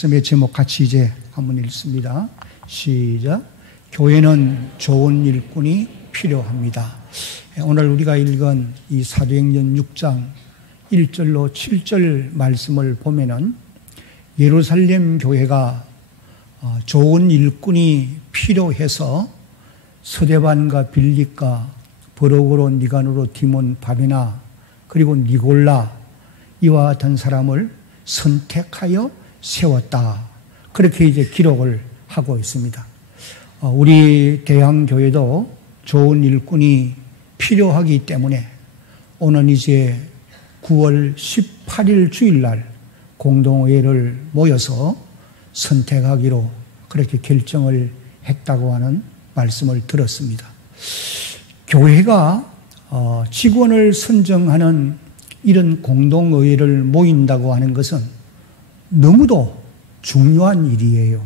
말씀의 제목 같이 이제 한번 읽습니다. 시작. 교회는 좋은 일꾼이 필요합니다. 오늘 우리가 읽은 이 사도행전 6장 1절로 7절 말씀을 보면은 예루살렘 교회가 좋은 일꾼이 필요해서 서대반과 빌립과 버로고로 니가노로 디몬 바베나 그리고 니골라 이와 같은 사람을 선택하여 세웠다. 그렇게 이제 기록을 하고 있습니다. 우리 대양교회도 좋은 일꾼이 필요하기 때문에 오늘 이제 9월 18일 주일날 공동회의를 모여서 선택하기로 그렇게 결정을 했다고 하는 말씀을 들었습니다. 교회가 직원을 선정하는 이런 공동의회를 모인다고 하는 것은 너무도 중요한 일이에요.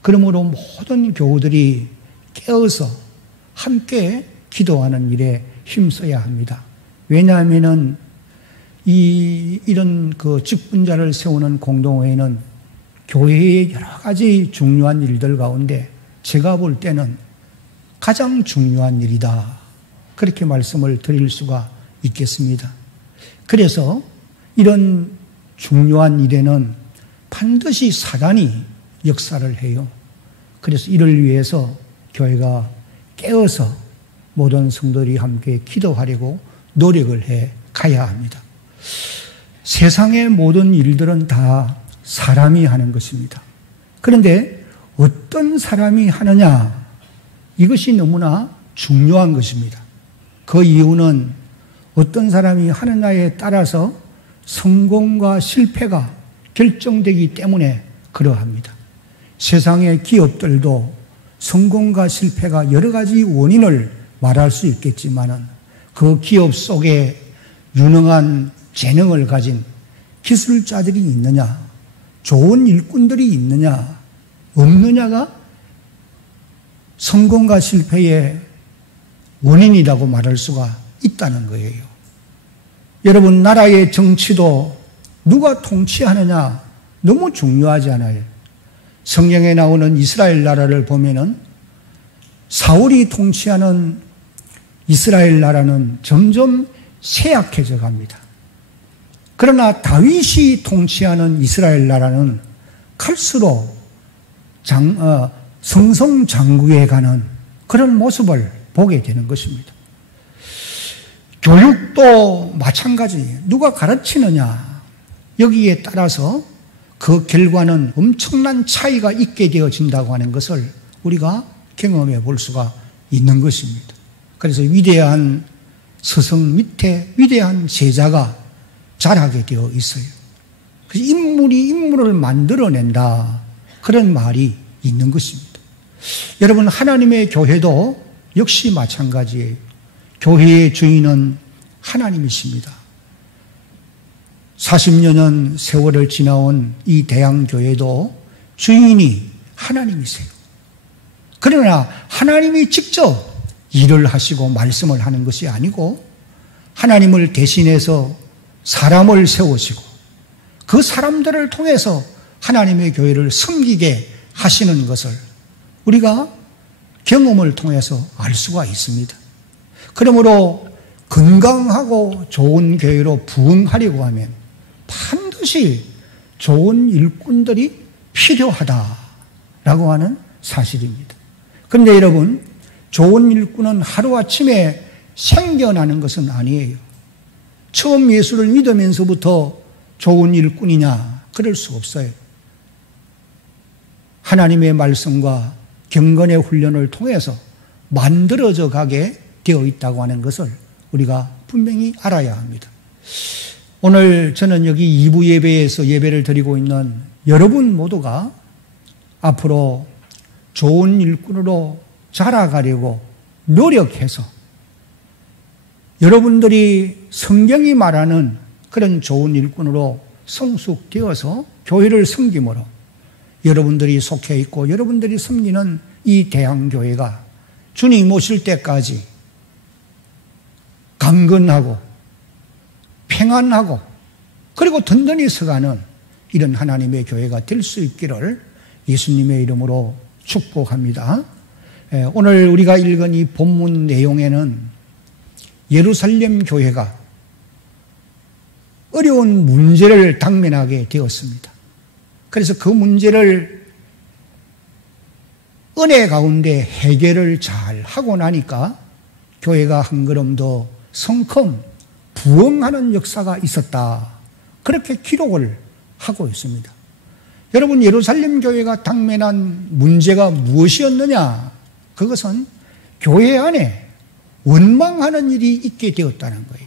그러므로 모든 교우들이 깨어서 함께 기도하는 일에 힘써야 합니다. 왜냐하면은 이런 그 직분자를 세우는 공동회의는 교회의 여러 가지 중요한 일들 가운데 제가 볼 때는 가장 중요한 일이다. 그렇게 말씀을 드릴 수가 있겠습니다. 그래서 이런 중요한 일에는 반드시 사단이 역사를 해요. 그래서 이를 위해서 교회가 깨어서 모든 성도들이 함께 기도하려고 노력을 해 가야 합니다. 세상의 모든 일들은 다 사람이 하는 것입니다. 그런데 어떤 사람이 하느냐, 이것이 너무나 중요한 것입니다. 그 이유는 어떤 사람이 하느냐에 따라서 성공과 실패가 결정되기 때문에 그러합니다. 세상의 기업들도 성공과 실패가 여러 가지 원인을 말할 수 있겠지만 그 기업 속에 유능한 재능을 가진 기술자들이 있느냐, 좋은 일꾼들이 있느냐, 없느냐가 성공과 실패의 원인이라고 말할 수가 있다는 거예요. 여러분, 나라의 정치도 누가 통치하느냐 너무 중요하지 않아요. 성경에 나오는 이스라엘 나라를 보면은 사울이 통치하는 이스라엘 나라는 점점 쇠약해져 갑니다. 그러나 다윗이 통치하는 이스라엘 나라는 갈수록 성성장구해 가는 그런 모습을 보게 되는 것입니다. 교육도 마찬가지예요. 누가 가르치느냐, 여기에 따라서 그 결과는 엄청난 차이가 있게 되어진다고 하는 것을 우리가 경험해 볼 수가 있는 것입니다. 그래서 위대한 스승 밑에 위대한 제자가 자라게 되어 있어요. 그래서 인물이 인물을 만들어낸다, 그런 말이 있는 것입니다. 여러분, 하나님의 교회도 역시 마찬가지예요. 교회의 주인은 하나님이십니다. 40여 년 세월을 지나온 이 대양교회도 주인이 하나님이세요. 그러나 하나님이 직접 일을 하시고 말씀을 하는 것이 아니고 하나님을 대신해서 사람을 세우시고 그 사람들을 통해서 하나님의 교회를 섬기게 하시는 것을 우리가 경험을 통해서 알 수가 있습니다. 그러므로 건강하고 좋은 교회로 부흥하려고 하면 반드시 좋은 일꾼들이 필요하다라고 하는 사실입니다. 그런데 여러분, 좋은 일꾼은 하루아침에 생겨나는 것은 아니에요. 처음 예수를 믿으면서부터 좋은 일꾼이냐? 그럴 수 없어요. 하나님의 말씀과 경건의 훈련을 통해서 만들어져 가게 되어 있다고 하는 것을 우리가 분명히 알아야 합니다. 오늘 저는 여기 2부 예배에서 예배를 드리고 있는 여러분 모두가 앞으로 좋은 일꾼으로 자라가려고 노력해서 여러분들이 성경이 말하는 그런 좋은 일꾼으로 성숙되어서 교회를 섬김으로 여러분들이 속해 있고 여러분들이 섬기는 이 대양교회가 주님 오실 때까지 강건하고 평안하고 그리고 든든히 서가는 이런 하나님의 교회가 될 수 있기를 예수님의 이름으로 축복합니다. 오늘 우리가 읽은 이 본문 내용에는 예루살렘 교회가 어려운 문제를 당면하게 되었습니다. 그래서 그 문제를 은혜 가운데 해결을 잘 하고 나니까 교회가 한 걸음 더 성큼 부흥하는 역사가 있었다. 그렇게 기록을 하고 있습니다. 여러분, 예루살렘 교회가 당면한 문제가 무엇이었느냐? 그것은 교회 안에 원망하는 일이 있게 되었다는 거예요.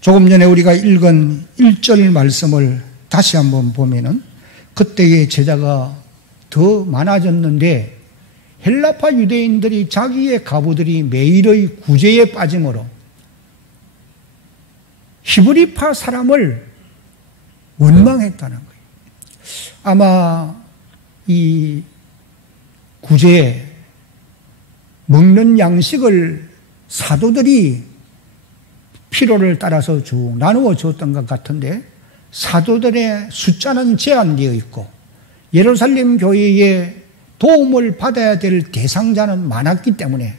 조금 전에 우리가 읽은 1절 말씀을 다시 한번 보면은 그때의 제자가 더 많아졌는데 헬라파 유대인들이 자기의 가부들이 매일의 구제에 빠짐으로 히브리파 사람을 원망했다는 거예요. 아마 이 구제에 먹는 양식을 사도들이 필요를 따라서 쭉 나누어 줬던 것 같은데 사도들의 숫자는 제한되어 있고 예루살렘 교회에 도움을 받아야 될 대상자는 많았기 때문에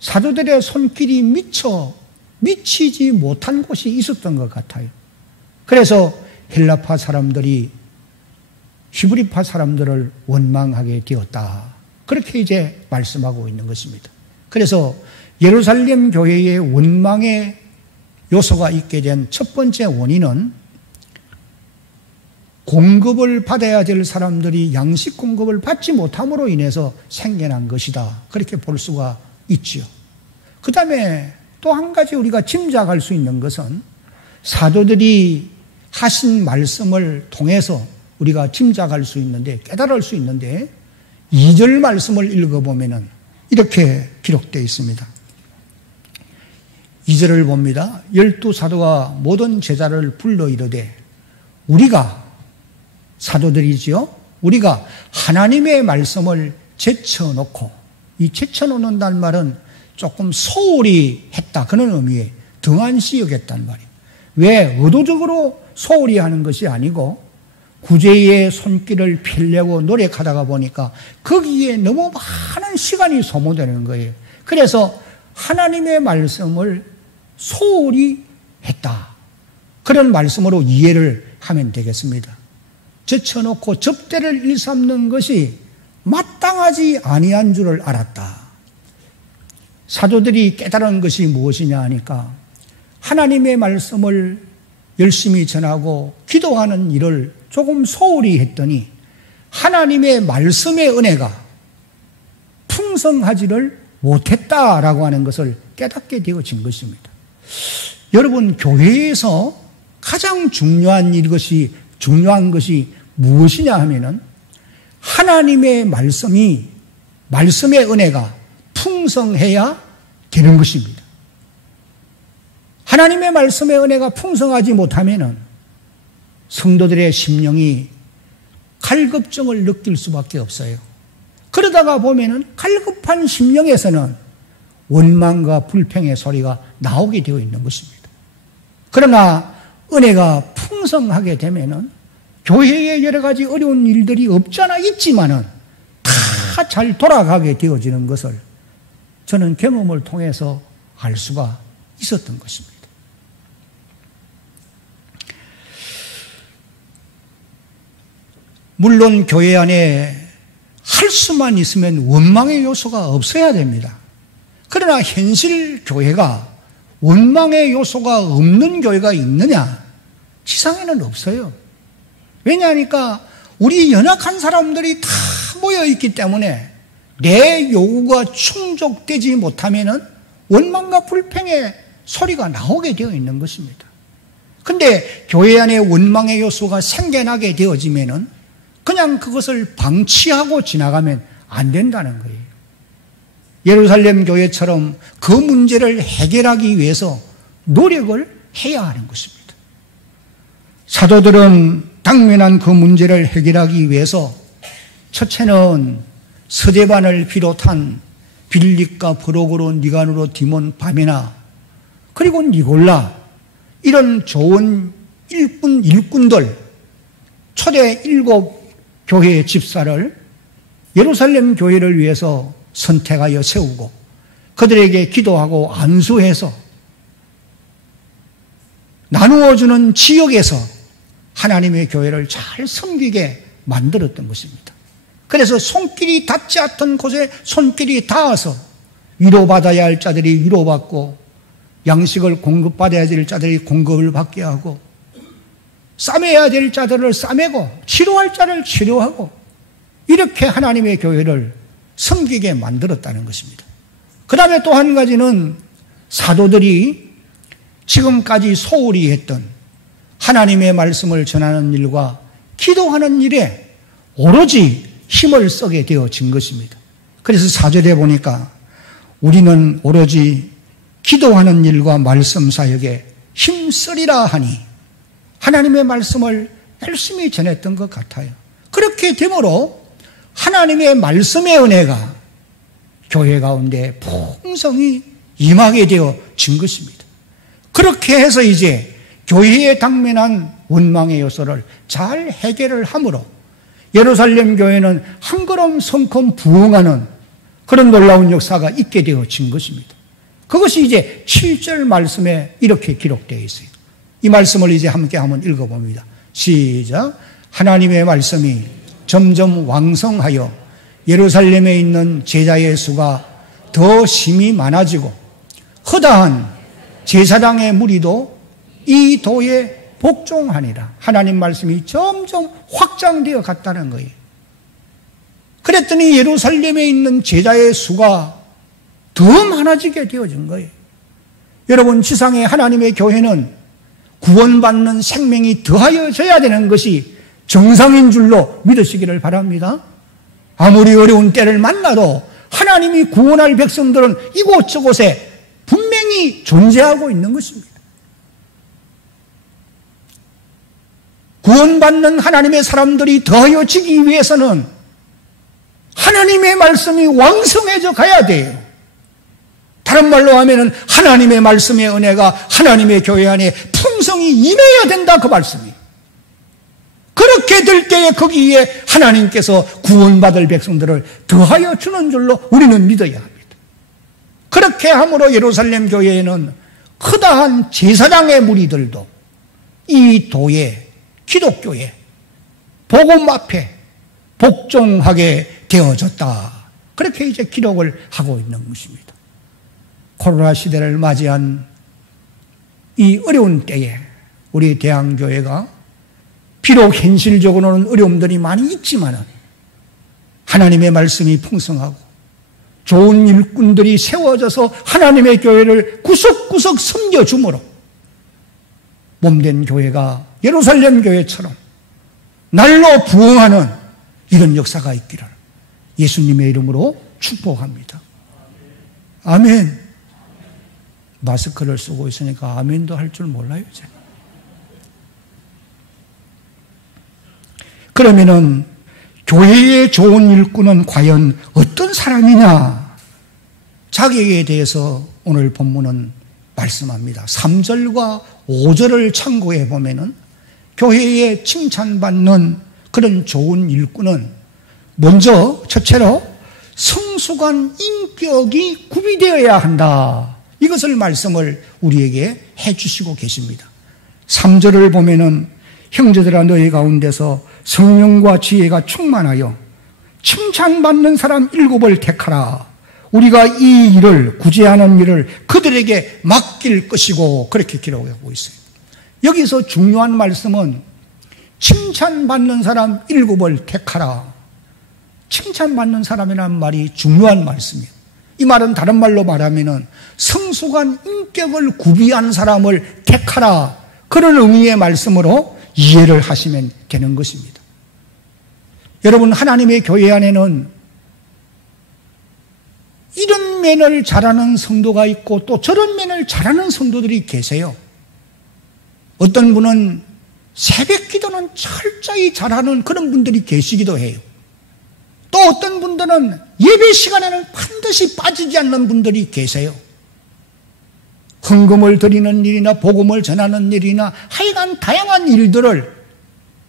사도들의 손길이 미치지 못한 곳이 있었던 것 같아요. 그래서 헬라파 사람들이 히브리파 사람들을 원망하게 되었다. 그렇게 이제 말씀하고 있는 것입니다. 그래서 예루살렘 교회의 원망의 요소가 있게 된 첫 번째 원인은 공급을 받아야 될 사람들이 양식 공급을 받지 못함으로 인해서 생겨난 것이다. 그렇게 볼 수가 있지요. 그 다음에 또 한 가지 우리가 짐작할 수 있는 것은 사도들이 하신 말씀을 통해서 우리가 짐작할 수 있는데, 깨달을 수 있는데 2절 말씀을 읽어보면 이렇게 기록되어 있습니다. 2절을 봅니다. 12사도가 모든 제자를 불러 이르되 우리가 사도들이지요. 우리가 하나님의 말씀을 제쳐놓고, 이 제쳐놓는다는 말은 조금 소홀히 했다, 그런 의미에 등한시 여겼단 말이에요. 왜? 의도적으로 소홀히 하는 것이 아니고 구제의 손길을 펴려고 노력하다가 보니까 거기에 너무 많은 시간이 소모되는 거예요. 그래서 하나님의 말씀을 소홀히 했다, 그런 말씀으로 이해를 하면 되겠습니다. 제쳐놓고 접대를 일삼는 것이 마땅하지 아니한 줄을 알았다. 사도들이 깨달은 것이 무엇이냐 하니까 하나님의 말씀을 열심히 전하고 기도하는 일을 조금 소홀히 했더니 하나님의 말씀의 은혜가 풍성하지를 못했다라고 하는 것을 깨닫게 되어진 것입니다. 여러분, 교회에서 가장 중요한 것이 무엇이냐 하면은 하나님의 말씀의 은혜가 풍성해야 되는 것입니다. 하나님의 말씀의 은혜가 풍성하지 못하면은 성도들의 심령이 갈급증을 느낄 수밖에 없어요. 그러다가 보면은 갈급한 심령에서는 원망과 불평의 소리가 나오게 되어 있는 것입니다. 그러나 은혜가 풍성하게 되면은 교회에 여러 가지 어려운 일들이 없잖아 있지만은 다 잘 돌아가게 되어지는 것을 저는 경험을 통해서 알 수가 있었던 것입니다. 물론 교회 안에 할 수만 있으면 원망의 요소가 없어야 됩니다. 그러나 현실 교회가 원망의 요소가 없는 교회가 있느냐? 지상에는 없어요. 왜냐하니까 우리 연약한 사람들이 다 모여있기 때문에 내 요구가 충족되지 못하면은 원망과 불평의 소리가 나오게 되어 있는 것입니다. 근데 교회 안에 원망의 요소가 생겨나게 되어지면은 그냥 그것을 방치하고 지나가면 안 된다는 거예요. 예루살렘 교회처럼 그 문제를 해결하기 위해서 노력을 해야 하는 것입니다. 사도들은 당면한 그 문제를 해결하기 위해서 첫째는 스데반을 비롯한 빌립과 브로고로, 니가노로, 디몬, 바메나, 그리고 니골라, 이런 좋은 일꾼들, 초대 7교회의 집사를 예루살렘 교회를 위해서 선택하여 세우고 그들에게 기도하고 안수해서 나누어주는 지역에서 하나님의 교회를 잘 섬기게 만들었던 것입니다. 그래서 손길이 닿지 않던 곳에 손길이 닿아서 위로받아야 할 자들이 위로받고 양식을 공급받아야 될 자들이 공급을 받게 하고 싸매야 될 자들을 싸매고 치료할 자를 치료하고 이렇게 하나님의 교회를 섬기게 만들었다는 것입니다. 그 다음에 또 한 가지는 사도들이 지금까지 소홀히 했던 하나님의 말씀을 전하는 일과 기도하는 일에 오로지 힘을 쓰게 되어진 것입니다. 그래서 4절에 보니까 우리는 오로지 기도하는 일과 말씀 사역에 힘쓰리라 하니 하나님의 말씀을 열심히 전했던 것 같아요. 그렇게 되므로 하나님의 말씀의 은혜가 교회 가운데 풍성히 임하게 되어진 것입니다. 그렇게 해서 이제 교회에 당면한 원망의 요소를 잘 해결을 함으로 예루살렘 교회는 한 걸음 성큼 부흥하는 그런 놀라운 역사가 있게 되어진 것입니다. 그것이 이제 7절 말씀에 이렇게 기록되어 있어요. 이 말씀을 이제 함께 한번 읽어봅니다. 시작. 하나님의 말씀이 점점 왕성하여 예루살렘에 있는 제자의 수가 더 심히 많아지고 허다한 제사장의 무리도 이 도에 복종하니라. 하나님 말씀이 점점 확장되어 갔다는 거예요. 그랬더니 예루살렘에 있는 제자의 수가 더 많아지게 되어진 거예요. 여러분, 지상의 하나님의 교회는 구원받는 생명이 더하여져야 되는 것이 정상인 줄로 믿으시기를 바랍니다. 아무리 어려운 때를 만나도 하나님이 구원할 백성들은 이곳저곳에 분명히 존재하고 있는 것입니다. 구원받는 하나님의 사람들이 더하여지기 위해서는 하나님의 말씀이 왕성해져 가야 돼요. 다른 말로 하면은 하나님의 말씀의 은혜가 하나님의 교회 안에 풍성히 임해야 된다, 그 말씀이. 그렇게 될 때에 거기에 하나님께서 구원받을 백성들을 더하여 주는 줄로 우리는 믿어야 합니다. 그렇게 함으로 예루살렘 교회에는 커다한 제사장의 무리들도 이 도에, 기독교에, 복음 앞에 복종하게 되어졌다. 그렇게 이제 기록을 하고 있는 것입니다. 코로나 시대를 맞이한 이 어려운 때에 우리 대한교회가 비록 현실적으로는 어려움들이 많이 있지만 하나님의 말씀이 풍성하고 좋은 일꾼들이 세워져서 하나님의 교회를 구석구석 섬겨주므로 몸된 교회가 예루살렘 교회처럼 날로 부흥하는 이런 역사가 있기를 예수님의 이름으로 축복합니다. 아멘. 마스크를 쓰고 있으니까 아멘도 할 줄 몰라요, 이제. 그러면은 교회의 좋은 일꾼은 과연 어떤 사람이냐? 자기에 대해서 오늘 본문은 말씀합니다. 3절과 5절을 참고해 보면은 교회에 칭찬받는 그런 좋은 일꾼은 먼저 첫째로 성숙한 인격이 구비되어야 한다. 이것을 말씀을 우리에게 해주시고 계십니다. 3절을 보면은 형제들아 너희 가운데서 성령과 지혜가 충만하여 칭찬받는 사람 7을 택하라. 우리가 이 일을 구제하는 일을 그들에게 맡길 것이고 그렇게 기록하고 있어요. 여기서 중요한 말씀은 칭찬받는 사람 7을 택하라. 칭찬받는 사람이라는 말이 중요한 말씀이에요. 이 말은 다른 말로 말하면 성숙한 인격을 구비한 사람을 택하라. 그런 의미의 말씀으로 이해를 하시면 되는 것입니다. 여러분, 하나님의 교회 안에는 이런 면을 잘하는 성도가 있고 또 저런 면을 잘하는 성도들이 계세요. 어떤 분은 새벽 기도는 철저히 잘하는 그런 분들이 계시기도 해요. 또 어떤 분들은 예배 시간에는 반드시 빠지지 않는 분들이 계세요. 헌금을 드리는 일이나 복음을 전하는 일이나 하여간 다양한 일들을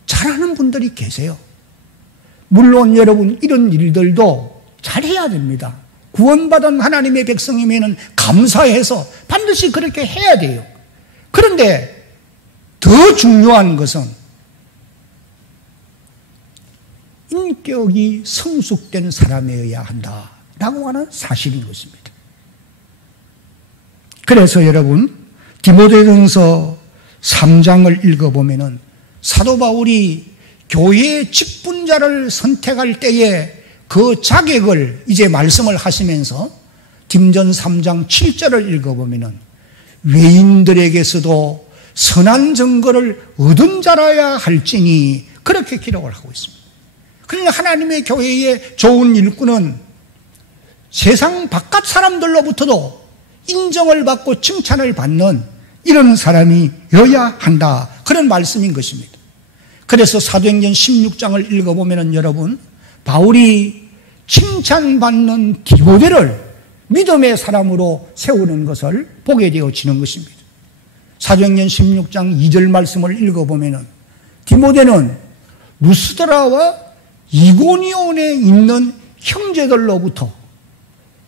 잘하는 분들이 계세요. 물론 여러분 이런 일들도 잘해야 됩니다. 구원받은 하나님의 백성이면 감사해서 반드시 그렇게 해야 돼요. 그런데 더 중요한 것은 인격이 성숙된 사람이어야 한다라고 하는 사실인 것입니다. 그래서 여러분 디모데전서 3장을 읽어보면은 사도 바울이 교회의 직분자를 선택할 때에 그 자격을 이제 말씀을 하시면서 디모데전 3장 7절을 읽어보면은 외인들에게서도 선한 증거를 얻은 자라야 할지니 그렇게 기록을 하고 있습니다. 그러니까 하나님의 교회의 좋은 일꾼은 세상 바깥 사람들로부터도 인정을 받고 칭찬을 받는 이런 사람이어야 한다. 그런 말씀인 것입니다. 그래서 사도행전 16장을 읽어보면 여러분 바울이 칭찬받는 디모데를 믿음의 사람으로 세우는 것을 보게 되어지는 것입니다. 사도행전 16장 2절 말씀을 읽어보면 디모데는 루스드라와 이고니온에 있는 형제들로부터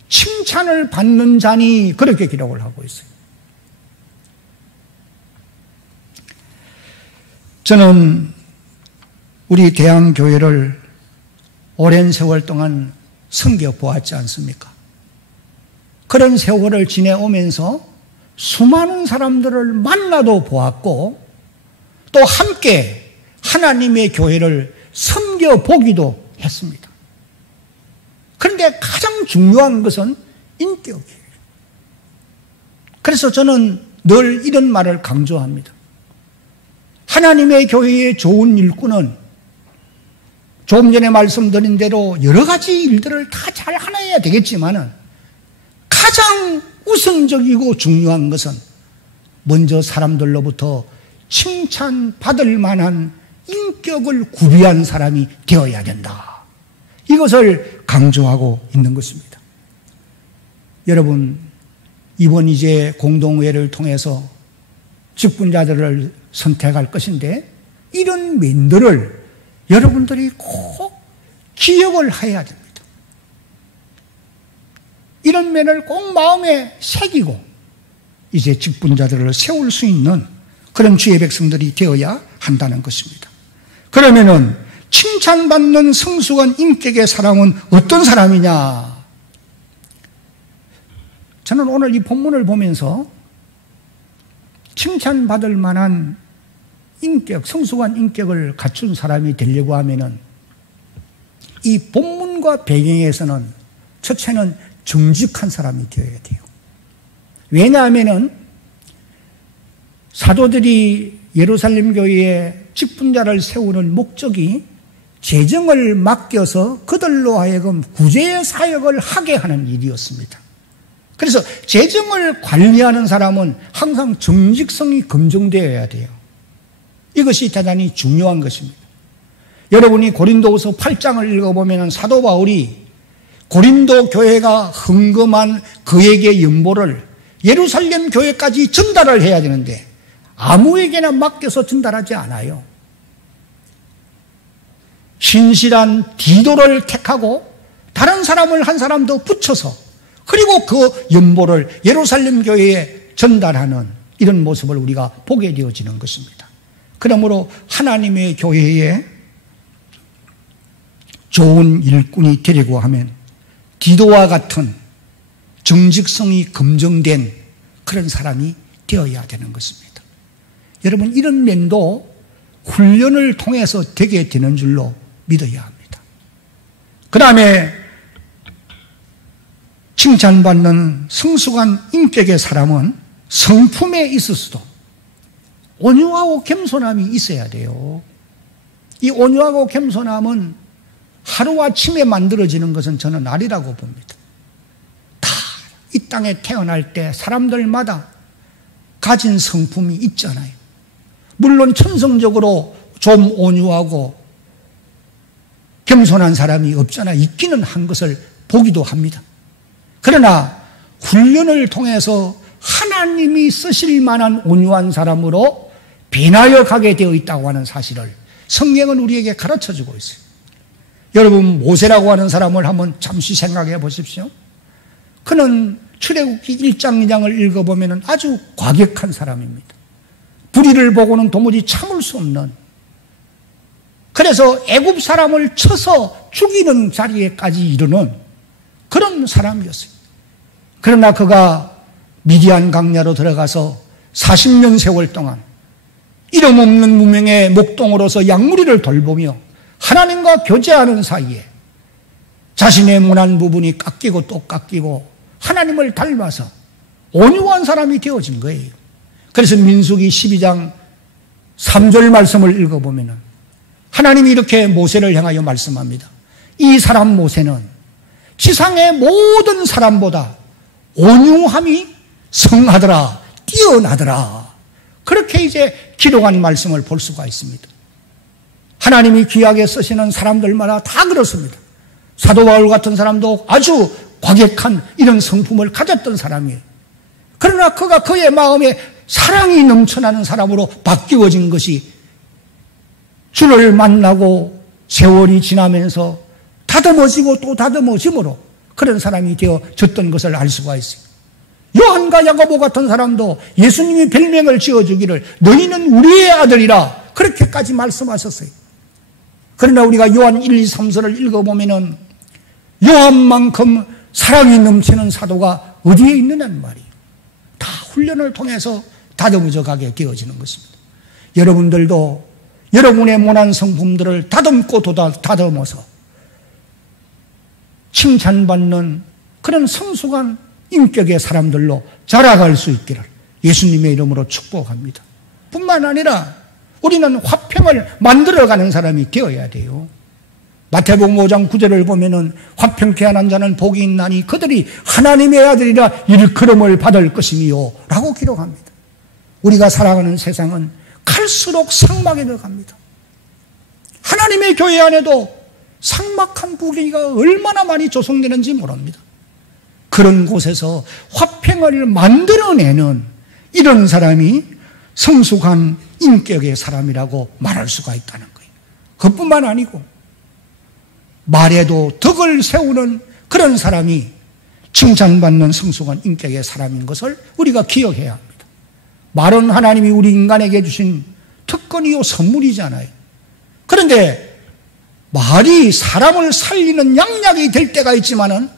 칭찬을 받는 자니 그렇게 기록을 하고 있어요. 저는 우리 대한교회를 오랜 세월 동안 섬겨보았지 않습니까? 그런 세월을 지내오면서 수많은 사람들을 만나도 보았고 또 함께 하나님의 교회를 섬겨보기도 했습니다. 그런데 가장 중요한 것은 인격이에요. 그래서 저는 늘 이런 말을 강조합니다. 하나님의 교회의 좋은 일꾼은 조금 전에 말씀드린 대로 여러 가지 일들을 다 잘 해야 되겠지만은 가장 우선적이고 중요한 것은 먼저 사람들로부터 칭찬받을 만한 인격을 구비한 사람이 되어야 된다. 이것을 강조하고 있는 것입니다. 여러분, 이번 이제 공동회를 통해서 직분자들을 선택할 것인데 이런 면들을 여러분들이 꼭 기억을 해야 됩니다. 이런 면을 꼭 마음에 새기고 이제 직분자들을 세울 수 있는 그런 주의 백성들이 되어야 한다는 것입니다. 그러면은 칭찬받는 성숙한 인격의 사람은 어떤 사람이냐? 저는 오늘 이 본문을 보면서 칭찬받을 만한 인격, 성숙한 인격을 갖춘 사람이 되려고 하면은 이 본문과 배경에서는 첫째는 정직한 사람이 되어야 돼요. 왜냐하면은 사도들이 예루살렘 교회에 직분자를 세우는 목적이 재정을 맡겨서 그들로 하여금 구제 사역을 하게 하는 일이었습니다. 그래서 재정을 관리하는 사람은 항상 정직성이 검증되어야 돼요. 이것이 대단히 중요한 것입니다. 여러분이 고린도후서 8장을 읽어보면 사도 바울이 고린도 교회가 헌금한 그에게 연보를 예루살렘 교회까지 전달을 해야 되는데 아무에게나 맡겨서 전달하지 않아요. 신실한 디도를 택하고 다른 사람을 한 사람 더 붙여서 그리고 그 연보를 예루살렘 교회에 전달하는 이런 모습을 우리가 보게 되어지는 것입니다. 그러므로 하나님의 교회에 좋은 일꾼이 되려고 하면 디도와 같은 정직성이 검증된 그런 사람이 되어야 되는 것입니다. 여러분, 이런 면도 훈련을 통해서 되게 되는 줄로 믿어야 합니다. 그 다음에 칭찬받는 성숙한 인격의 사람은 성품에 있어서도 온유하고 겸손함이 있어야 돼요. 이 온유하고 겸손함은 하루아침에 만들어지는 것은 저는 아니라고 봅니다. 다 이 땅에 태어날 때 사람들마다 가진 성품이 있잖아요. 물론 천성적으로 좀 온유하고 겸손한 사람이 없잖아. 있기는 한 것을 보기도 합니다. 그러나 훈련을 통해서 하나님이 쓰실 만한 온유한 사람으로 변하여 가게 되어 있다고 하는 사실을 성경은 우리에게 가르쳐주고 있어요. 여러분, 모세라고 하는 사람을 한번 잠시 생각해 보십시오. 그는 출애굽기 1장 2장을 읽어보면 아주 과격한 사람입니다. 불의를 보고는 도무지 참을 수 없는, 그래서 애굽 사람을 쳐서 죽이는 자리에까지 이르는 그런 사람이었어요. 그러나 그가 미디안 강야로 들어가서 40년 세월 동안 이름 없는 무명의 목동으로서 양무리를 돌보며 하나님과 교제하는 사이에 자신의 모난 부분이 깎이고 또 깎이고 하나님을 닮아서 온유한 사람이 되어진 거예요. 그래서 민수기 12장 3절 말씀을 읽어보면 하나님이 이렇게 모세를 향하여 말씀합니다. 이 사람 모세는 지상의 모든 사람보다 온유함이 성하더라, 뛰어나더라. 그렇게 이제 기록한 말씀을 볼 수가 있습니다. 하나님이 귀하게 쓰시는 사람들마다 다 그렇습니다. 사도 바울 같은 사람도 아주 과격한 이런 성품을 가졌던 사람이에요. 그러나 그가 그의 마음에 사랑이 넘쳐나는 사람으로 바뀌어진 것이 주를 만나고 세월이 지나면서 다듬어지고 또 다듬어짐으로 그런 사람이 되어졌던 것을 알 수가 있어요. 요한과 야고보 같은 사람도 예수님이 별명을 지어주기를 너희는 우리의 아들이라 그렇게까지 말씀하셨어요. 그러나 우리가 요한 1, 2, 3서를 읽어보면 요한만큼 사랑이 넘치는 사도가 어디에 있느냐는 말이에요. 다 훈련을 통해서 다듬어져 가게 되어지는 것입니다. 여러분들도 여러분의 모난 성품들을 다듬고 다듬어서 칭찬받는 그런 성숙한 인격의 사람들로 자라갈 수 있기를 예수님의 이름으로 축복합니다. 뿐만 아니라 우리는 화평을 만들어가는 사람이 되어야 돼요. 마태복음 5장 9절을 보면은 화평케 하는 자는 복이 있나니 그들이 하나님의 아들이라 일컬음을 받을 것이니요 라고 기록합니다. 우리가 살아가는 세상은 갈수록 삭막해져 갑니다. 하나님의 교회 안에도 삭막한 부귀가 얼마나 많이 조성되는지 모릅니다. 그런 곳에서 화평을 만들어내는 이런 사람이 성숙한 인격의 사람이라고 말할 수가 있다는 거예요. 그것뿐만 아니고 말에도 덕을 세우는 그런 사람이 칭찬받는 성숙한 인격의 사람인 것을 우리가 기억해야 합니다. 말은 하나님이 우리 인간에게 주신 특권이요 선물이잖아요. 그런데 말이 사람을 살리는 양약이 될 때가 있지만은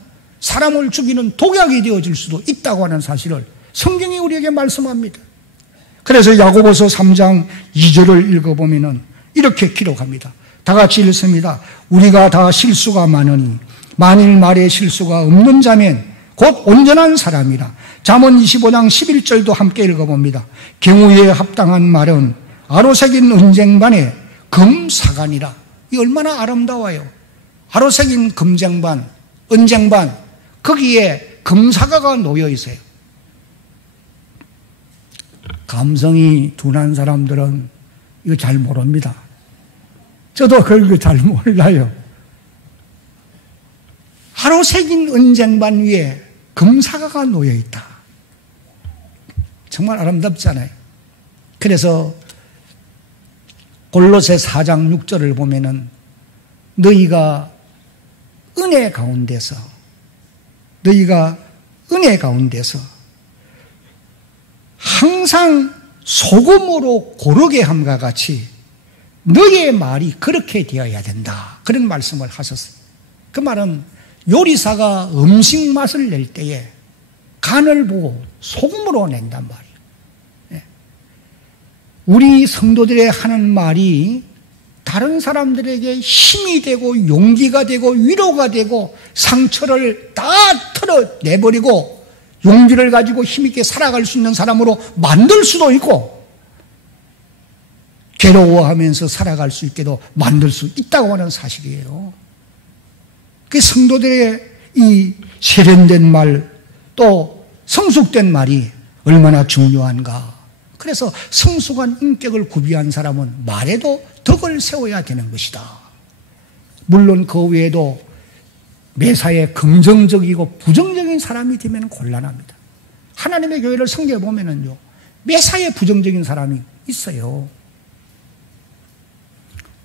사람을 죽이는 독약이 되어질 수도 있다고 하는 사실을 성경이 우리에게 말씀합니다. 그래서 야고보서 3장 2절을 읽어보면 이렇게 기록합니다. 다 같이 읽습니다. 우리가 다 실수가 많으니 만일 말에 실수가 없는 자면 곧 온전한 사람이라. 잠언 25장 11절도 함께 읽어봅니다. 경우에 합당한 말은 아로새긴 은쟁반에 금사간이라. 이 얼마나 아름다워요. 아로새긴 금쟁반, 은쟁반, 거기에 금사과가 놓여 있어요. 감성이 둔한 사람들은 이거 잘 모릅니다. 저도 그걸 잘 몰라요. 아로새긴 은쟁반 위에 금사과가 놓여 있다. 정말 아름답잖아요. 그래서 골로새 4장 6절을 보면은 너희가 은혜 가운데서 항상 소금으로 고르게 함과 같이 너희의 말이 그렇게 되어야 된다. 그런 말씀을 하셨어요. 그 말은 요리사가 음식 맛을 낼 때에 간을 보고 소금으로 낸단 말이에요. 우리 성도들의 하는 말이 다른 사람들에게 힘이 되고 용기가 되고 위로가 되고 상처를 다 털어내버리고 용기를 가지고 힘있게 살아갈 수 있는 사람으로 만들 수도 있고 괴로워하면서 살아갈 수 있게도 만들 수 있다고 하는 사실이에요. 그 성도들의 이 세련된 말 또 성숙된 말이 얼마나 중요한가. 그래서 성숙한 인격을 구비한 사람은 말에도 덕을 세워야 되는 것이다. 물론 그 외에도 매사에 긍정적이고 부정적인 사람이 되면 곤란합니다. 하나님의 교회를 성경에 보면은요, 매사에 부정적인 사람이 있어요.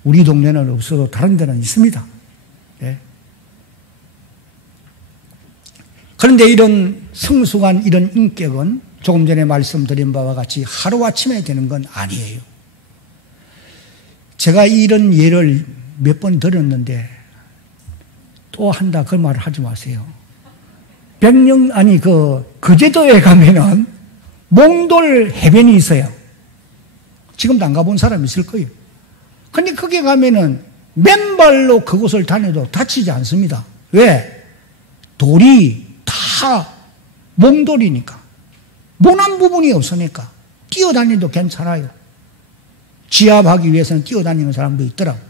우리 동네는 없어도 다른 데는 있습니다. 네. 그런데 이런 성숙한 이런 인격은 조금 전에 말씀드린 바와 같이 하루아침에 되는 건 아니에요. 제가 이런 예를 몇 번 들었는데 또 한다 그 말을 하지 마세요. 거제도에 가면은 몽돌 해변이 있어요. 지금도 안 가본 사람 있을 거예요. 근데 거기 가면은 맨발로 그곳을 다녀도 다치지 않습니다. 왜? 돌이 다 몽돌이니까. 모난 부분이 없으니까. 뛰어다니도 괜찮아요. 지압하기 위해서는 뛰어다니는 사람도 있더라고요.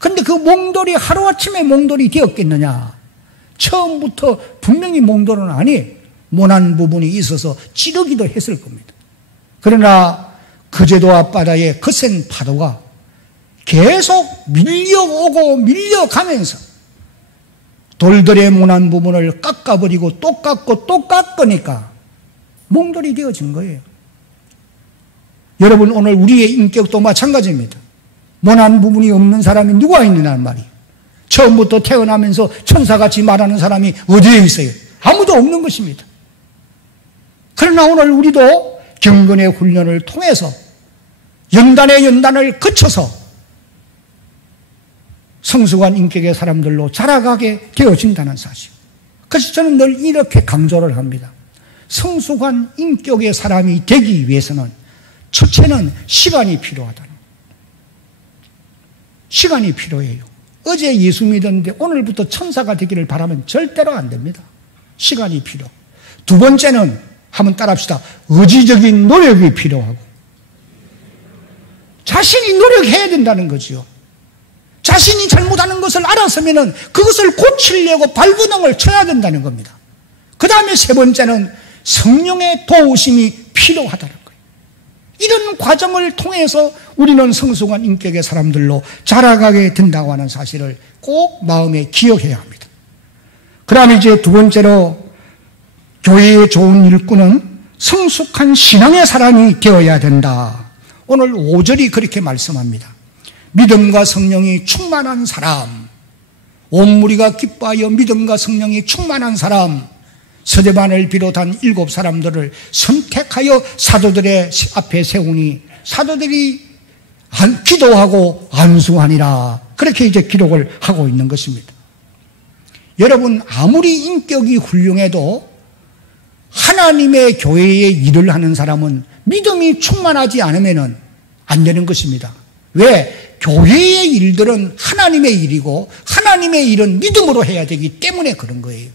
근데 그 몽돌이 하루아침에 몽돌이 되었겠느냐? 처음부터 분명히 몽돌은 아니에요. 모난 부분이 있어서 찌르기도 했을 겁니다. 그러나 거제도 앞바다의 거센 파도가 계속 밀려오고 밀려가면서 돌들의 모난 부분을 깎아버리고 또 깎고 또 깎으니까 몽돌이 되어진 거예요. 여러분, 오늘 우리의 인격도 마찬가지입니다. 모난 부분이 없는 사람이 누가 있느냐는 말이에요. 처음부터 태어나면서 천사같이 말하는 사람이 어디에 있어요? 아무도 없는 것입니다. 그러나 오늘 우리도 경건의 훈련을 통해서 연단의 연단을 거쳐서 성숙한 인격의 사람들로 자라가게 되어진다는 사실. 그래서 저는 늘 이렇게 강조를 합니다. 성숙한 인격의 사람이 되기 위해서는 첫째는 시간이 필요하다는 거예요. 시간이 필요해요. 어제 예수 믿었는데 오늘부터 천사가 되기를 바라면 절대로 안 됩니다. 시간이 필요. 두 번째는 한번 따라합시다. 의지적인 노력이 필요하고 자신이 노력해야 된다는 거죠. 자신이 잘못하는 것을 알았으면 그것을 고치려고 발버둥을 쳐야 된다는 겁니다. 그 다음에 세 번째는 성령의 도우심이 필요하다는 거예요. 이런 과정을 통해서 우리는 성숙한 인격의 사람들로 자라가게 된다고 하는 사실을 꼭 마음에 기억해야 합니다. 그 다음에 이제 두 번째로 교회의 좋은 일꾼은 성숙한 신앙의 사람이 되어야 된다. 오늘 5절이 그렇게 말씀합니다. 믿음과 성령이 충만한 사람, 온 무리가 기뻐하여 믿음과 성령이 충만한 사람, 스데반을 비롯한 7 사람들을 선택하여 사도들의 앞에 세우니 사도들이 기도하고 안수하니라. 그렇게 이제 기록을 하고 있는 것입니다. 여러분, 아무리 인격이 훌륭해도 하나님의 교회에 일을 하는 사람은 믿음이 충만하지 않으면 안 되는 것입니다. 왜? 교회의 일들은 하나님의 일이고 하나님의 일은 믿음으로 해야 되기 때문에 그런 거예요.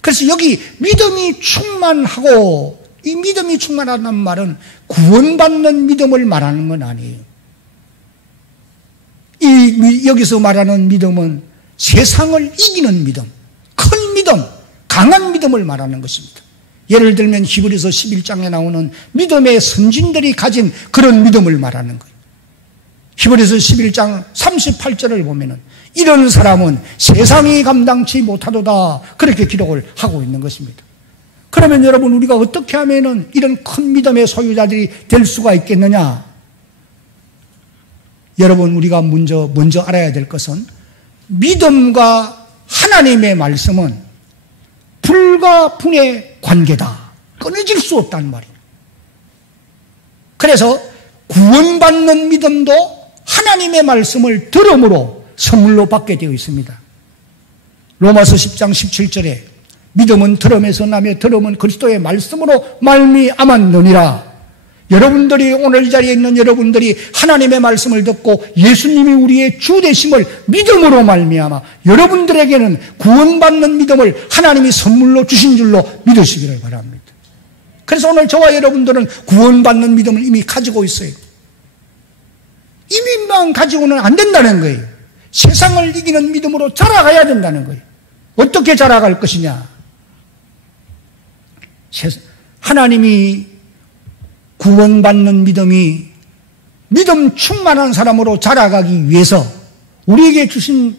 그래서 여기 믿음이 충만하고, 이 믿음이 충만하다는 말은 구원받는 믿음을 말하는 건 아니에요. 여기서 말하는 믿음은 세상을 이기는 믿음, 큰 믿음, 강한 믿음을 말하는 것입니다. 예를 들면 히브리서 11장에 나오는 믿음의 선진들이 가진 그런 믿음을 말하는 거예요. 히브리서 11장 38절을 보면은 이런 사람은 세상이 감당치 못하도다. 그렇게 기록을 하고 있는 것입니다. 그러면 여러분, 우리가 어떻게 하면은 이런 큰 믿음의 소유자들이 될 수가 있겠느냐? 여러분, 우리가 먼저 알아야 될 것은 믿음과 하나님의 말씀은 불과 분의 관계다. 끊어질 수 없다는 말이에요. 그래서 구원받는 믿음도 하나님의 말씀을 들음으로 선물로 받게 되어 있습니다. 로마서 10장 17절에 믿음은 들음에서 나며 들음은 그리스도의 말씀으로 말미암았느니라. 여러분들이, 오늘 이 자리에 있는 여러분들이 하나님의 말씀을 듣고 예수님이 우리의 주 되심을 믿음으로 말미암아 여러분들에게는 구원받는 믿음을 하나님이 선물로 주신 줄로 믿으시기를 바랍니다. 그래서 오늘 저와 여러분들은 구원받는 믿음을 이미 가지고 있어요. 이미만 가지고는 안 된다는 거예요. 세상을 이기는 믿음으로 자라가야 된다는 거예요. 어떻게 자라갈 것이냐? 하나님이 구원받는 믿음이 믿음 충만한 사람으로 자라가기 위해서 우리에게 주신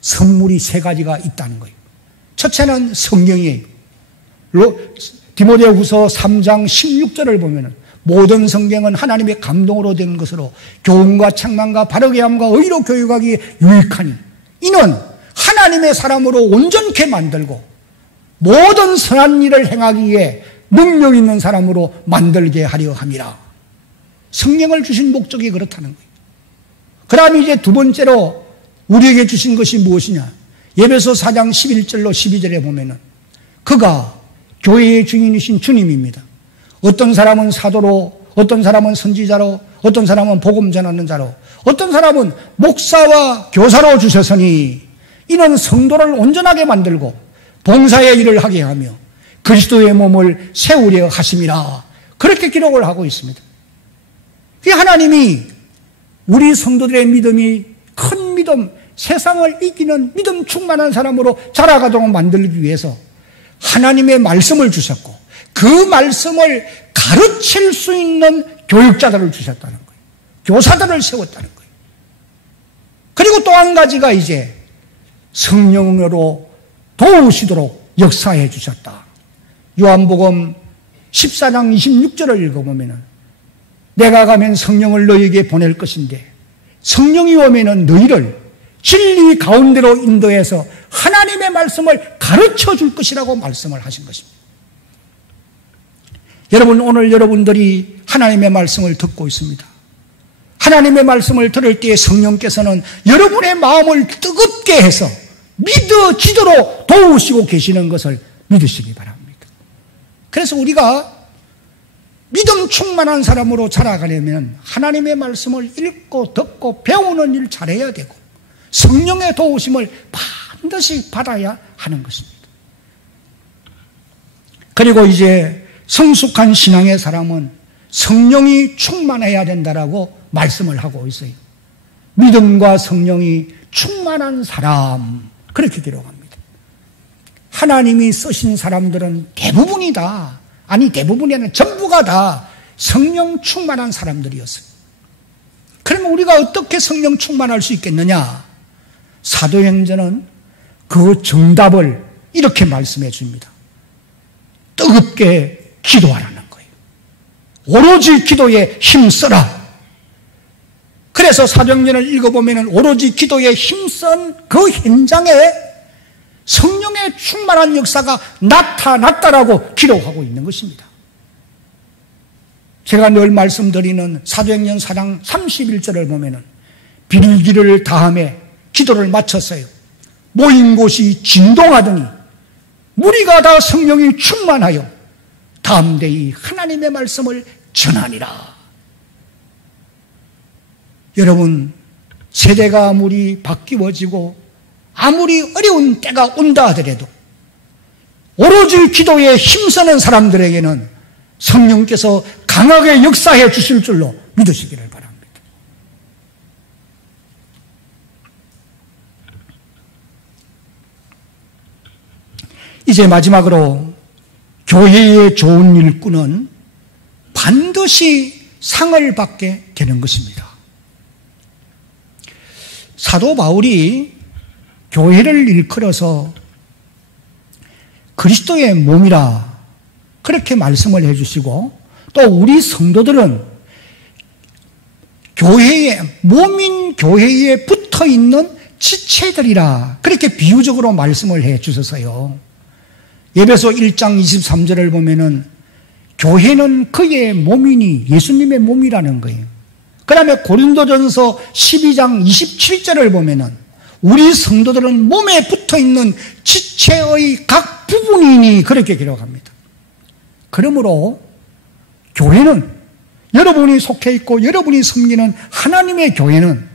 선물이 3가지가 있다는 거예요. 첫째는 성경이에요. 디모데후서 3장 16절을 보면은 모든 성경은 하나님의 감동으로 된 것으로 교훈과 책망과 바르게 함과 의로 교육하기 유익하니 이는 하나님의 사람으로 온전케 만들고 모든 선한 일을 행하기 위해 능력 있는 사람으로 만들게 하려 함이라. 성령을 주신 목적이 그렇다는 거예요. 그 다음에 이제 두 번째로 우리에게 주신 것이 무엇이냐? 에베소 4장 11절로 12절에 보면은 그가 교회의 주인이신 주님입니다. 어떤 사람은 사도로, 어떤 사람은 선지자로, 어떤 사람은 복음 전하는 자로, 어떤 사람은 목사와 교사로 주셨으니 이는 성도를 온전하게 만들고 봉사의 일을 하게 하며 그리스도의 몸을 세우려 하심이라. 그렇게 기록을 하고 있습니다. 하나님이 우리 성도들의 믿음이 큰 믿음, 세상을 이기는 믿음 충만한 사람으로 자라가도록 만들기 위해서 하나님의 말씀을 주셨고 그 말씀을 가르칠 수 있는 교육자들을 주셨다는 거예요. 교사들을 세웠다는 거예요. 그리고 또 한 가지가 이제 성령으로 도우시도록 역사해 주셨다. 요한복음 14장 26절을 읽어보면 내가 가면 성령을 너희에게 보낼 것인데 성령이 오면 너희를 진리 가운데로 인도해서 하나님의 말씀을 가르쳐 줄 것이라고 말씀을 하신 것입니다. 여러분, 오늘 여러분들이 하나님의 말씀을 듣고 있습니다. 하나님의 말씀을 들을 때에 성령께서는 여러분의 마음을 뜨겁게 해서 믿어지도록 도우시고 계시는 것을 믿으시기 바랍니다. 그래서 우리가 믿음 충만한 사람으로 자라가려면 하나님의 말씀을 읽고 듣고 배우는 일 잘해야 되고 성령의 도우심을 반드시 받아야 하는 것입니다. 그리고 이제 성숙한 신앙의 사람은 성령이 충만해야 된다라고 말씀을 하고 있어요. 믿음과 성령이 충만한 사람, 그렇게 기록합니다. 하나님이 쓰신 사람들은 대부분이다. 아니, 대부분이 아니라 전부가 다 성령 충만한 사람들이었어요. 그러면 우리가 어떻게 성령 충만할 수 있겠느냐? 사도행전은 그 정답을 이렇게 말씀해 줍니다. 뜨겁게 기도하라는 거예요. 오로지 기도에 힘써라. 그래서 사도행전을 읽어보면 오로지 기도에 힘쓴 그 현장에 성령의 충만한 역사가 나타났다라고 기록하고 있는 것입니다. 제가 늘 말씀드리는 사도행전 4장 31절을 보면 빌기를 다함에 기도를 마쳤어요. 모인 곳이 진동하더니 무리가 다 성령이 충만하여 담대히 하나님의 말씀을 전하니라. 여러분, 세대가 아무리 바뀌어지고 아무리 어려운 때가 온다 하더라도 오로지 기도에 힘쓰는 사람들에게는 성령께서 강하게 역사해 주실 줄로 믿으시기를 바랍니다. 이제 마지막으로 교회의 좋은 일꾼은 반드시 상을 받게 되는 것입니다. 사도 바울이 교회를 일컬어서 그리스도의 몸이라 그렇게 말씀을 해주시고 또 우리 성도들은 몸인 교회에 붙어있는 지체들이라 그렇게 비유적으로 말씀을 해주셔서요. 에베소 1장 23절을 보면은 교회는 그의 몸이니 예수님의 몸이라는 거예요. 그 다음에 고린도전서 12장 27절을 보면은 우리 성도들은 몸에 붙어있는 지체의 각 부분이니 그렇게 기록합니다. 그러므로 교회는 여러분이 속해 있고 여러분이 섬기는 하나님의 교회는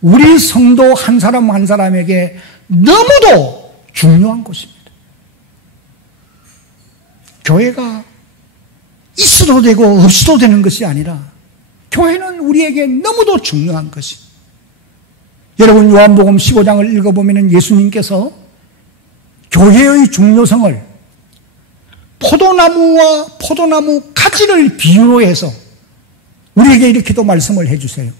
우리 성도 한 사람 한 사람에게 너무도 중요한 것입니다. 교회가 있어도 되고 없어도 되는 것이 아니라 교회는 우리에게 너무도 중요한 것입니다. 여러분, 요한복음 15장을 읽어보면 예수님께서 교회의 중요성을 포도나무와 포도나무 가지를 비유로 해서 우리에게 이렇게도 말씀을 해주세요.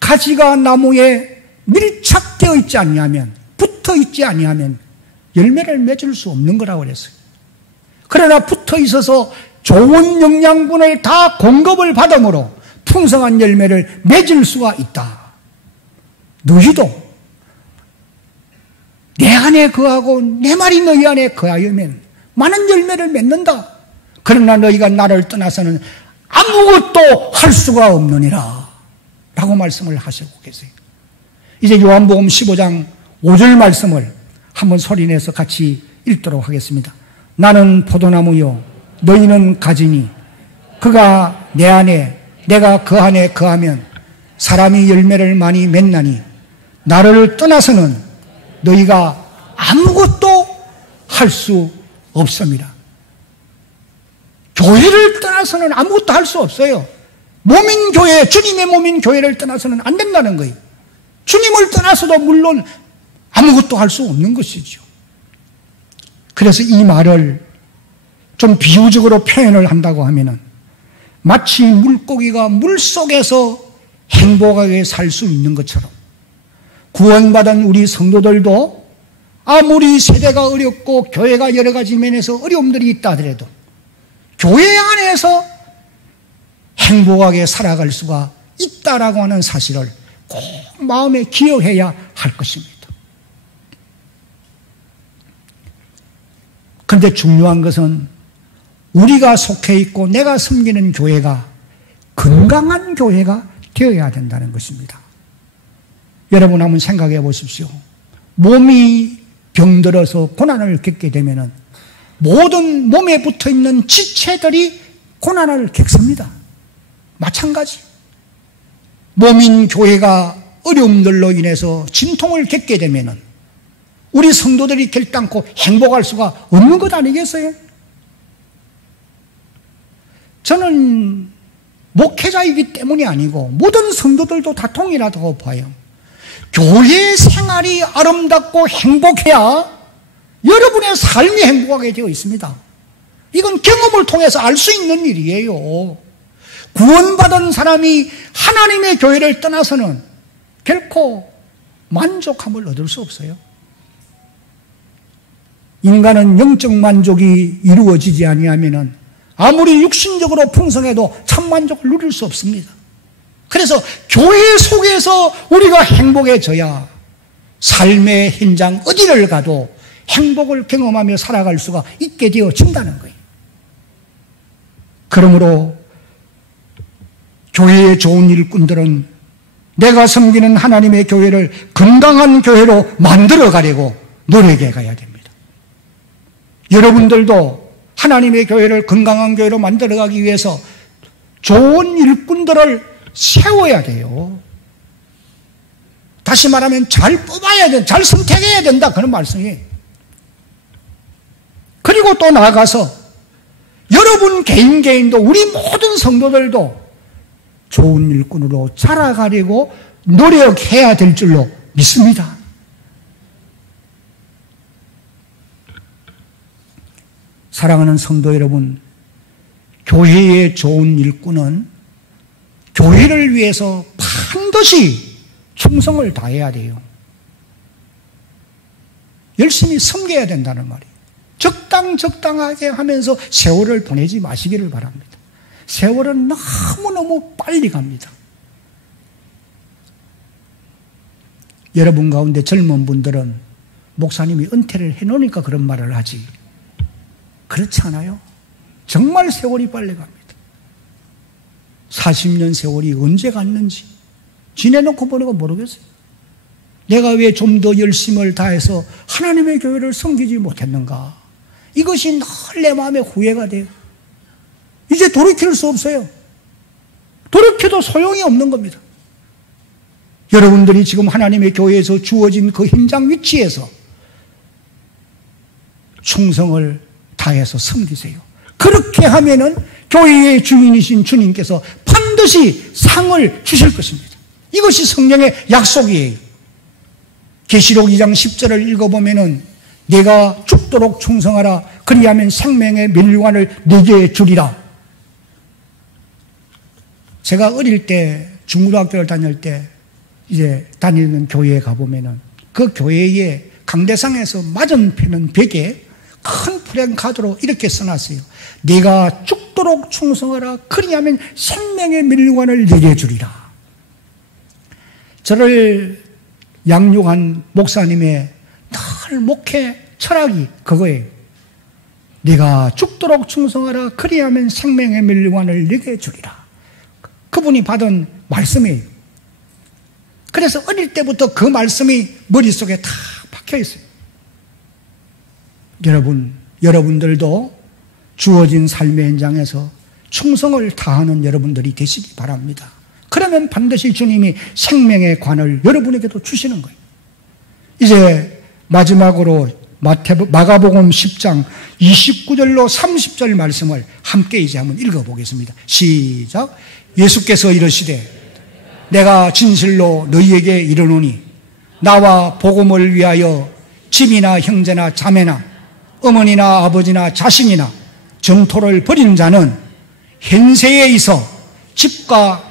가지가 나무에 밀착되어 있지 아니하면, 붙어 있지 아니하면 열매를 맺을 수 없는 거라고 그랬어요. 그러나 붙어 있어서 좋은 영양분을 다 공급을 받음으로 풍성한 열매를 맺을 수가 있다. 너희도 내 안에 거하고 내 말이 너희 안에 거하여면 많은 열매를 맺는다. 그러나 너희가 나를 떠나서는 아무것도 할 수가 없느니라 라고 말씀을 하시고 계세요. 이제 요한복음 15장 5절 말씀을 한번 소리내서 같이 읽도록 하겠습니다. 나는 포도나무요 너희는 가지니 그가 내 안에 내가 그 안에 거하면 사람이 열매를 많이 맺나니 나를 떠나서는 너희가 아무것도 할 수 없습니다. 교회를 떠나서는 아무것도 할 수 없어요. 몸인 교회, 주님의 몸인 교회를 떠나서는 안 된다는 거예요. 주님을 떠나서도 물론 아무것도 할 수 없는 것이죠. 그래서 이 말을 좀 비유적으로 표현을 한다고 하면은 마치 물고기가 물속에서 행복하게 살 수 있는 것처럼 구원받은 우리 성도들도 아무리 세대가 어렵고 교회가 여러 가지 면에서 어려움들이 있다 하더라도 교회 안에서 행복하게 살아갈 수가 있다라고 하는 사실을 꼭 마음에 기억해야 할 것입니다. 그런데 중요한 것은 우리가 속해 있고 내가 섬기는 교회가 건강한 교회가 되어야 된다는 것입니다. 여러분 한번 생각해 보십시오. 몸이 병들어서 고난을 겪게 되면 모든 몸에 붙어 있는 지체들이 고난을 겪습니다. 마찬가지. 몸인 교회가 어려움들로 인해서 진통을 겪게 되면 우리 성도들이 결단코 행복할 수가 없는 것 아니겠어요? 저는 목회자이기 때문이 아니고 모든 성도들도 다 동일하다고 봐요. 교회 생활이 아름답고 행복해야 여러분의 삶이 행복하게 되어 있습니다. 이건 경험을 통해서 알 수 있는 일이에요. 구원받은 사람이 하나님의 교회를 떠나서는 결코 만족함을 얻을 수 없어요. 인간은 영적 만족이 이루어지지 아니하면 아무리 육신적으로 풍성해도 참 만족을 누릴 수 없습니다. 그래서 교회 속에서 우리가 행복해져야 삶의 현장 어디를 가도 행복을 경험하며 살아갈 수가 있게 되어진다는 거예요. 그러므로 교회의 좋은 일꾼들은 내가 섬기는 하나님의 교회를 건강한 교회로 만들어 가려고 노력해 가야 됩니다. 여러분들도 하나님의 교회를 건강한 교회로 만들어 가기 위해서 좋은 일꾼들을 세워야 돼요. 다시 말하면 잘 뽑아야 돼, 잘 선택해야 된다 그런 말씀이에요. 그리고 또 나아가서 여러분 개인도 우리 모든 성도들도 좋은 일꾼으로 자라가려고 노력해야 될 줄로 믿습니다. 사랑하는 성도 여러분, 교회의 좋은 일꾼은 교회를 위해서 반드시 충성을 다해야 돼요. 열심히 섬겨야 된다는 말이에요. 적당하게 하면서 세월을 보내지 마시기를 바랍니다. 세월은 너무너무 빨리 갑니다. 여러분 가운데 젊은 분들은 목사님이 은퇴를 해놓으니까 그런 말을 하지, 그렇지 않아요? 정말 세월이 빨리 갑니다. 40년 세월이 언제 갔는지 지내놓고 보니까 모르겠어요. 내가 왜 좀 더 열심을 다해서 하나님의 교회를 섬기지 못했는가? 이것이 늘 내 마음에 후회가 돼요. 이제 돌이킬 수 없어요. 돌이켜도 소용이 없는 겁니다. 여러분들이 지금 하나님의 교회에서 주어진 그 현장 위치에서 충성을 다해서 섬기세요. 그렇게 하면은 교회의 주인이신 주님께서 반드시 상을 주실 것입니다. 이것이 성령의 약속이에요. 계시록 2장 10절을 읽어보면은 내가 죽도록 충성하라. 그리하면 생명의 면류관을 네게 주리라. 제가 어릴 때 중고등학교를 다닐 때 이제 다니는 교회에 가보면은 그 교회에 강대상에서 맞은편은 벽에 큰 프랭카드로 이렇게 써놨어요. 네가 죽도록 죽도록 충성하라. 그리하면 생명의 멸류관을 내게 주리라. 저를 양육한 목사님의 늘 목회 철학이 그거예요. 네가 죽도록 충성하라. 그리하면 생명의 멸류관을 내게 주리라. 그분이 받은 말씀이에요. 그래서 어릴 때부터 그 말씀이 머릿속에 다 박혀 있어요. 여러분들도 주어진 삶의 현장에서 충성을 다하는 여러분들이 되시기 바랍니다. 그러면 반드시 주님이 생명의 관을 여러분에게도 주시는 거예요. 이제 마지막으로 마가복음 10장 29절로 30절 말씀을 함께 이제 한번 읽어보겠습니다. 시작. 예수께서 이르시되 내가 진실로 너희에게 이르노니 나와 복음을 위하여 집이나 형제나 자매나 어머니나 아버지나 자식이나 전토를 벌인 자는 현세에 있어 집과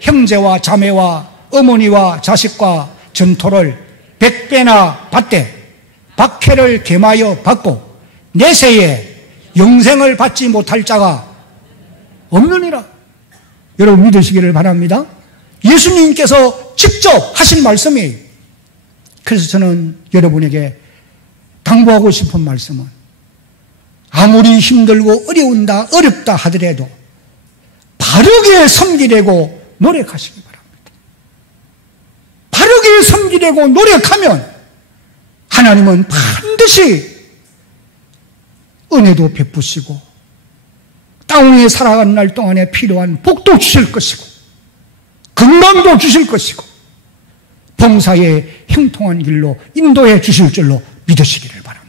형제와 자매와 어머니와 자식과 전토를 100배나 받되 박해를 gem하여 받고 내세에 영생을 받지 못할 자가 없느니라. 여러분 믿으시기를 바랍니다. 예수님께서 직접 하신 말씀이에요. 그래서 저는 여러분에게 당부하고 싶은 말씀은 아무리 힘들고 어렵다 하더라도 바르게 섬기려고 노력하시기 바랍니다. 바르게 섬기려고 노력하면 하나님은 반드시 은혜도 베푸시고 땅에 살아가는 날 동안에 필요한 복도 주실 것이고 건강도 주실 것이고 범사에 형통한 길로 인도해 주실 줄로 믿으시기를 바랍니다.